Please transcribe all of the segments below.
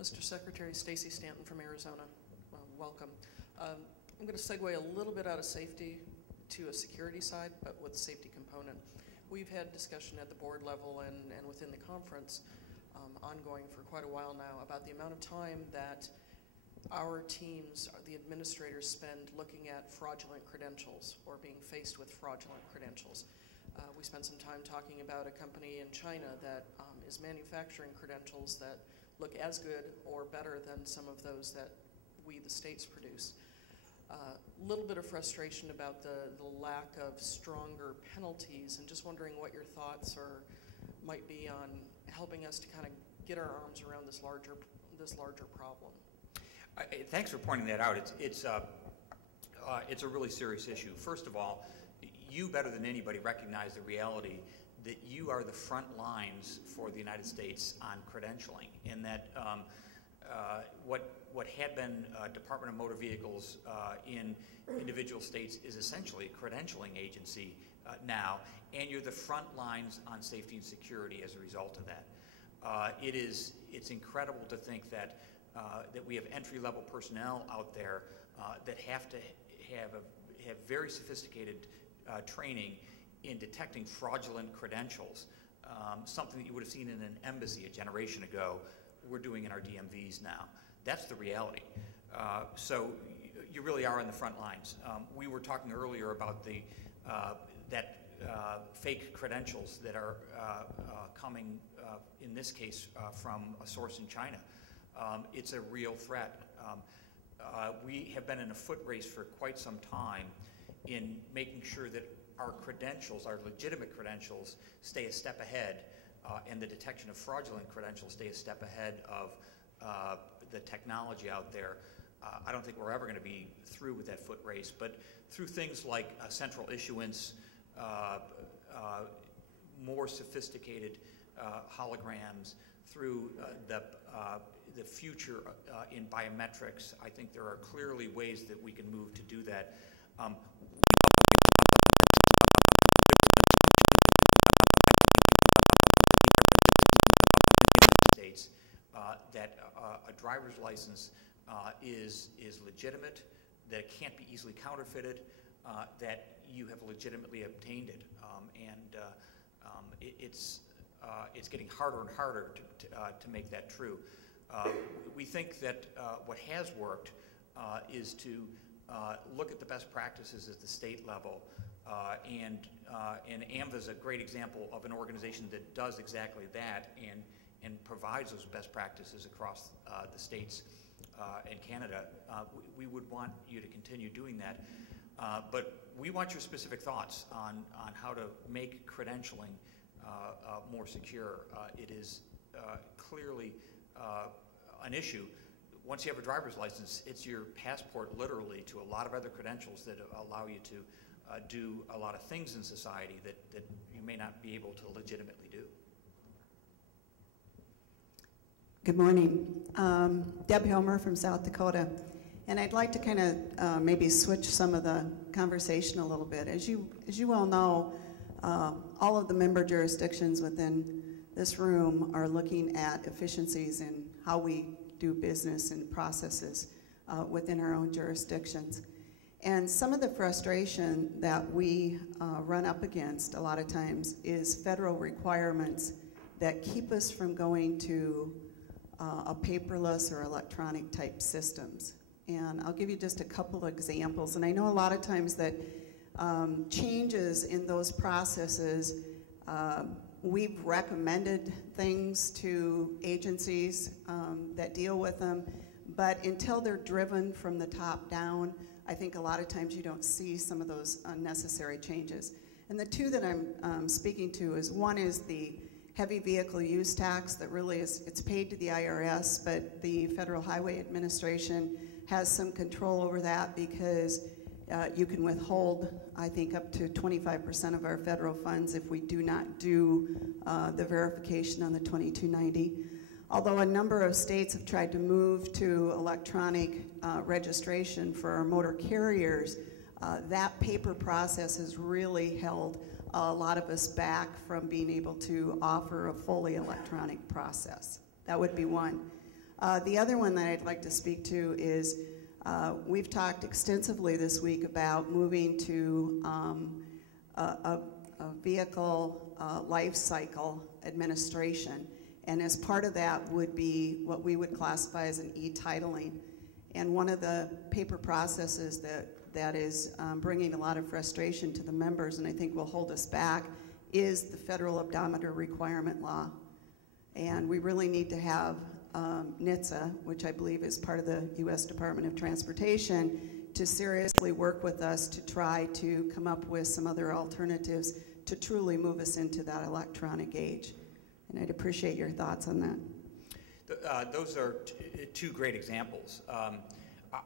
Mr. Secretary, Stacey Stanton from Arizona. Welcome. I'm going to segue a little bit out of safety to a security side, but with safety component. We've had discussion at the board level and within the conference ongoing for quite a while now about the amount of time that our teams, the administrators, spend looking at fraudulent credentials or being faced with fraudulent credentials. We spent some time talking about a company in China that is manufacturing credentials that look as good or better than some of those that we, the states, produce. A little bit of frustration about the lack of stronger penalties, and just wondering what your thoughts might be on helping us to kind of get our arms around this larger problem. Thanks for pointing that out. It's a really serious issue. First of all, you better than anybody recognize the reality that you are the front lines for the United States on credentialing, and that what had been Department of Motor Vehicles in individual states is essentially a credentialing agency now, and you're the front lines on safety and security as a result of that. It's incredible to think that we have entry-level personnel out there that have to have very sophisticated training in detecting fraudulent credentials, something that you would have seen in an embassy a generation ago. We're doing in our DMVs now. That's the reality. So you really are in the front lines. We were talking earlier about fake credentials that are coming, in this case, from a source in China. It's a real threat. We have been in a foot race for quite some time in making sure that our credentials, our legitimate credentials, stay a step ahead, and the detection of fraudulent credentials stay a step ahead of the technology out there. I don't think we're ever going to be through with that foot race, but through things like central issuance, more sophisticated holograms, through the future in biometrics, I think there are clearly ways that we can move to do that. States that a driver's license is legitimate, that it can't be easily counterfeited, that you have legitimately obtained it, and it's getting harder and harder to make that true. We think that what has worked is to look at the best practices at the state level, and AAMVA is a great example of an organization that does exactly that and provides those best practices across the states and Canada. We would want you to continue doing that, but we want your specific thoughts on how to make credentialing more secure. It is clearly an issue. Once you have a driver's license, it's your passport literally to a lot of other credentials that allow you to do a lot of things in society that you may not be able to legitimately do. Good morning. Deb Hilmer from South Dakota. And I'd like to kind of maybe switch some of the conversation a little bit. As you all know, all of the member jurisdictions within this room are looking at efficiencies in how we do business and processes within our own jurisdictions. And some of the frustration that we run up against a lot of times is federal requirements that keep us from going to a paperless or electronic type systems. And I'll give you just a couple of examples. And I know a lot of times that changes in those processes, we've recommended things to agencies that deal with them, but until they're driven from the top down, I think a lot of times you don't see some of those unnecessary changes. And the two that I'm speaking to is, one is the heavy vehicle use tax that really it's paid to the IRS, but the Federal Highway Administration has some control over that because you can withhold, I think, up to 25% of our federal funds if we do not do the verification on the 2290. Although a number of states have tried to move to electronic registration for our motor carriers, that paper process has really held a lot of us back from being able to offer a fully electronic process. That would be one. The other one that I'd like to speak to is we've talked extensively this week about moving to a vehicle life cycle administration. And as part of that would be what we would classify as an e-titling. And one of the paper processes that is bringing a lot of frustration to the members, and I think will hold us back, is the federal odometer requirement law. And we really need to have NHTSA, which I believe is part of the U.S. Department of Transportation, to seriously work with us to try to come up with some other alternatives to truly move us into that electronic age. And I'd appreciate your thoughts on that. Those are two great examples.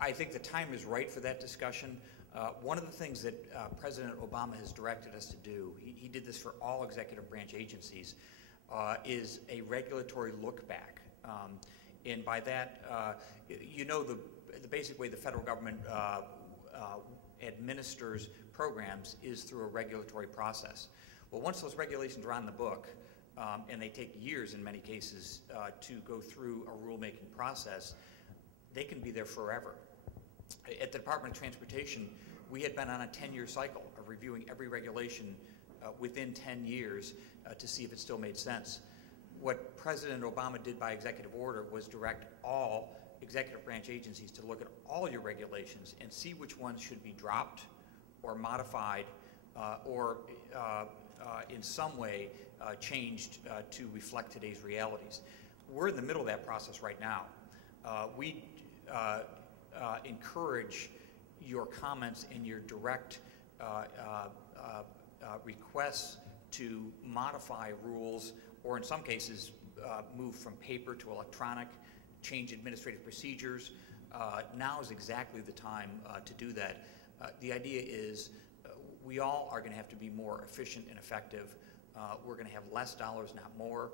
I think the time is right for that discussion. One of the things that President Obama has directed us to do, he did this for all executive branch agencies, is a regulatory look back. And by that, you know, the basic way the federal government administers programs is through a regulatory process. Well, once those regulations are on the book, and they take years in many cases to go through a rulemaking process, they can be there forever. At the Department of Transportation, we had been on a 10-year cycle of reviewing every regulation within 10 years to see if it still made sense. What President Obama did by executive order was direct all executive branch agencies to look at all your regulations and see which ones should be dropped or modified or in some way changed to reflect today's realities. We're in the middle of that process right now. We encourage your comments and your direct requests to modify rules, or in some cases move from paper to electronic, change administrative procedures. Now is exactly the time to do that. The idea is we all are going to have to be more efficient and effective. We're going to have less dollars, not more,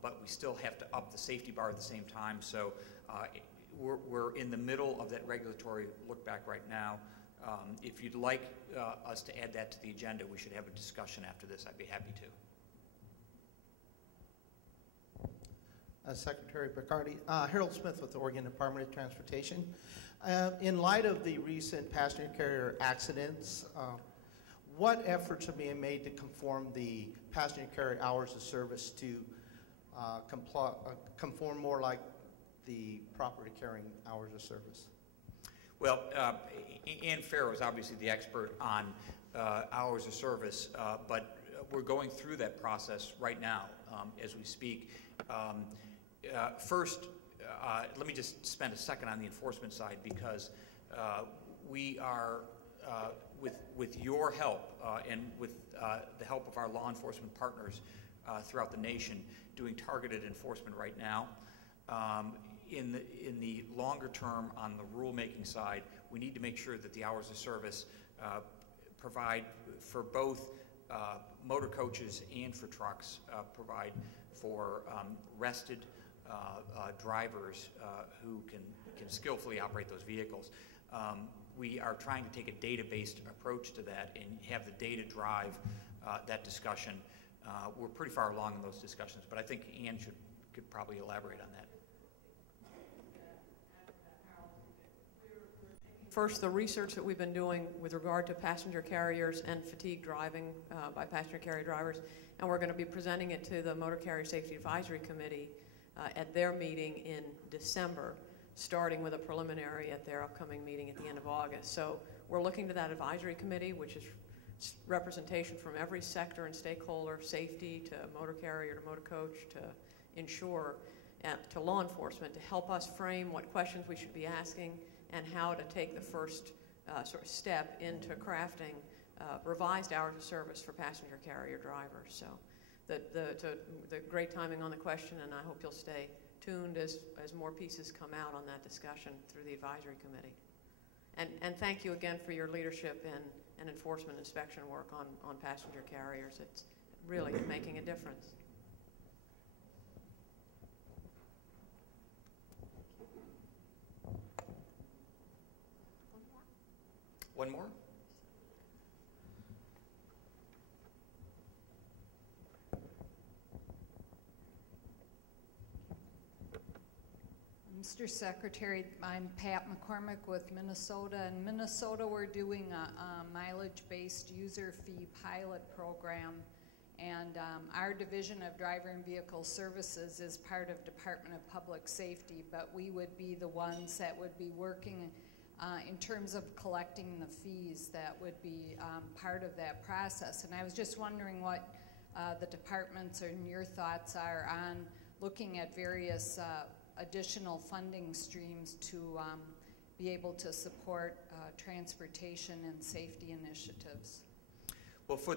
but we still have to up the safety bar at the same time. So we're in the middle of that regulatory look back right now. If you'd like us to add that to the agenda, we should have a discussion after this. I'd be happy to. Secretary Picardi. Harold Smith with the Oregon Department of Transportation. In light of the recent passenger carrier accidents, what efforts are being made to conform the passenger carrier hours of service to conform more like the property carrying hours of service? Well, Ann Farrow is obviously the expert on hours of service, but we're going through that process right now as we speak. First, let me just spend a second on the enforcement side, because we are, with your help and with the help of our law enforcement partners throughout the nation, doing targeted enforcement right now. In the longer term, on the rulemaking side, we need to make sure that the hours of service provide for both motor coaches and for trucks, provide for rested drivers who can skillfully operate those vehicles. We are trying to take a data-based approach to that and have the data drive that discussion. We're pretty far along in those discussions, but I think Ann could probably elaborate on that. First, the research that we've been doing with regard to passenger carriers and fatigue driving by passenger carrier drivers, and we're going to be presenting it to the Motor Carrier Safety Advisory Committee at their meeting in December, starting with a preliminary at their upcoming meeting at the end of August. So we're looking to that advisory committee, which is representation from every sector and stakeholder, safety to motor carrier to motor coach to insurer, to law enforcement, to help us frame what questions we should be asking and how to take the first sort of step into crafting revised hours of service for passenger carrier drivers. So the great timing on the question, and I hope you'll stay tuned as more pieces come out on that discussion through the advisory committee. And thank you again for your leadership and enforcement inspection work on passenger carriers. It's really making a difference. One more? Mr. Secretary, I'm Pat McCormick with Minnesota. In Minnesota, we're doing a mileage-based user fee pilot program, and our Division of Driver and Vehicle Services is part of Department of Public Safety, but we would be the ones that would be working in terms of collecting the fees that would be part of that process. And I was just wondering what the departments and your thoughts are on looking at various additional funding streams to be able to support transportation and safety initiatives. Well, for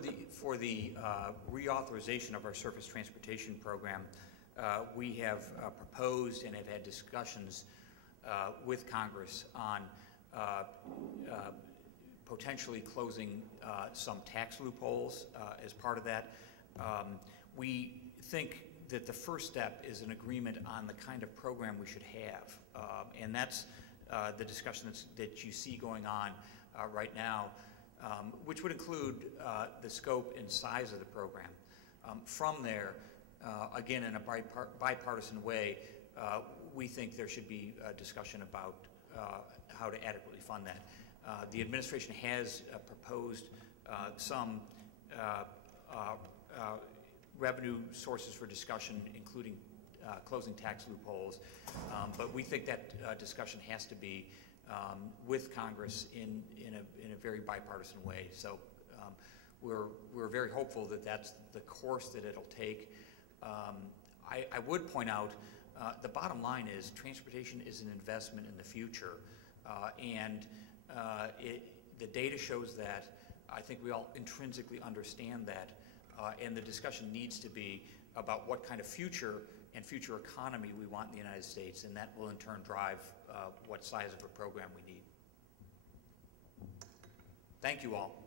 the reauthorization of our surface transportation program, we have proposed and have had discussions with Congress on potentially closing some tax loopholes as part of that. We think that the first step is an agreement on the kind of program we should have, and that's the discussion that you see going on right now, which would include the scope and size of the program. From there, again, in a bipartisan way, we think there should be a discussion about how to adequately fund that. The administration has proposed some revenue sources for discussion, including closing tax loopholes, but we think that discussion has to be with Congress in a very bipartisan way. So we're very hopeful that that's the course that it'll take. I would point out the bottom line is transportation is an investment in the future, and the data shows that. I think we all intrinsically understand that, and the discussion needs to be about what kind of future and future economy we want in the United States, and that will in turn drive what size of a program we need. Thank you all.